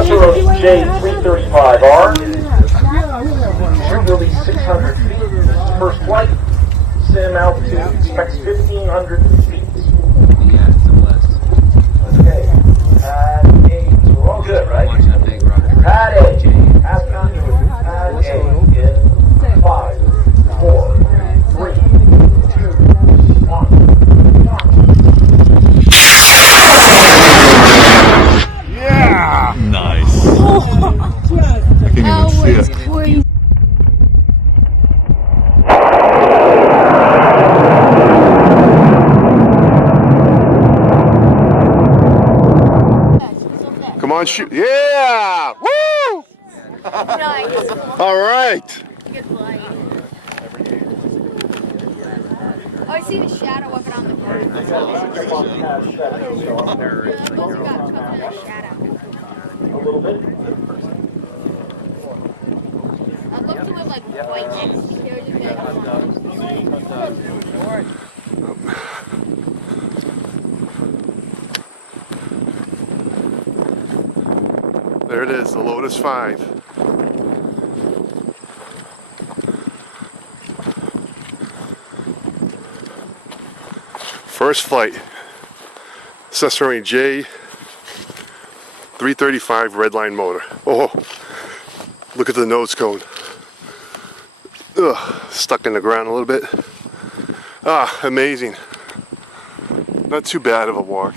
Cesaroni J335R. Chute Release 600 feet. This is the first flight. Sim altitude expects 1,500 feet. Okay. Pad 8. So we're all good, right? Pad 8. Pad continuity. Pad 8 in 5, 4, 3, 2, 1. Yeah! Nice. I can't even see it. Crazy. Come on, shoot. Yeah! Woo! Nice. All right. Good flight. Oh, I see the shadow of it on the board. Yeah, I've also got a couple of shadow. A little bit. I'd love to live like right next to here. There it is, the Lotus 5. First flight, Cesaroni J335 redline motor. Oh, look at the nose cone. Ugh, stuck in the ground a little bit. Ah, amazing. Not too bad of a walk.